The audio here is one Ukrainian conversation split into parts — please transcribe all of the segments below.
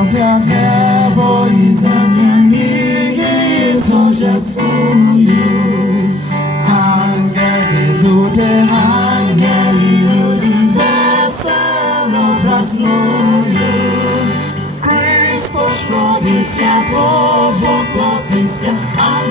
правда небо і земля мій торжествую. Ангелі, люди, ангелі, люди, весело празднують. Христос родився, Бог воплотився, Ангелі,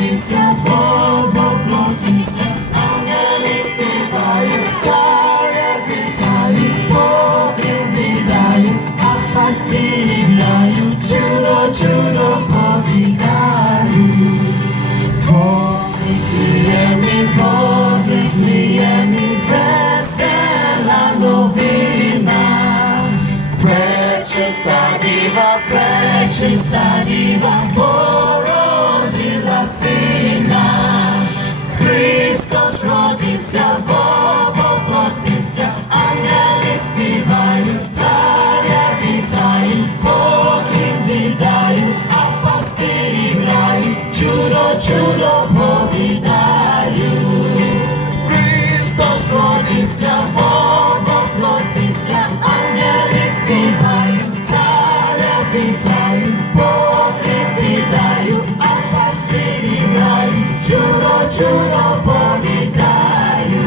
Христос родився, Бог воплотився, ангели співають, царя вітають, поклін віддають, чудо, чудо повідають. Весела новина. Пречиста діва, пречиста діва, породила чудо, повідають. Христос родився, Бог воплотився, ангели співають, царя вітають, Богів віддають, а пастирі чудо, чудо повідають.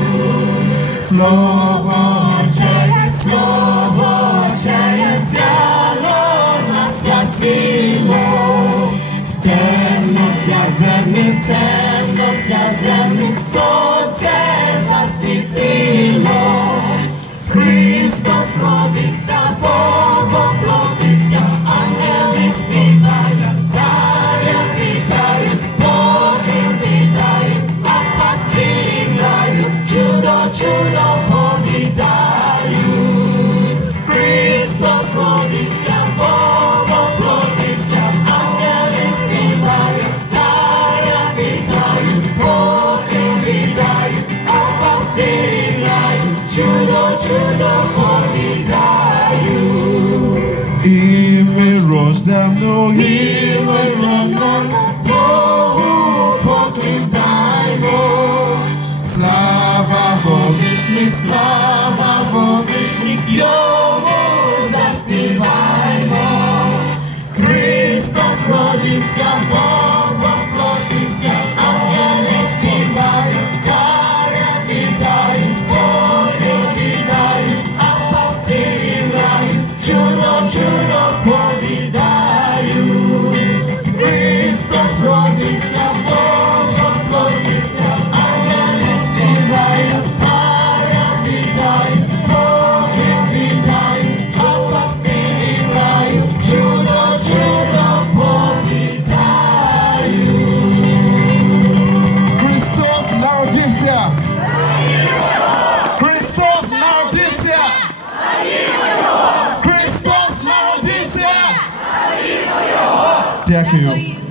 Слово Божеє, слово Божеє взяло ціло. В темність я землі, в темність я землі, чудо, чудо повідають. І ми роздавно І вознамемо, Богу покликаймо. Слава Богишніх, слава Богишніх, Йому заспіваймо. Христос родився, Бог Deku.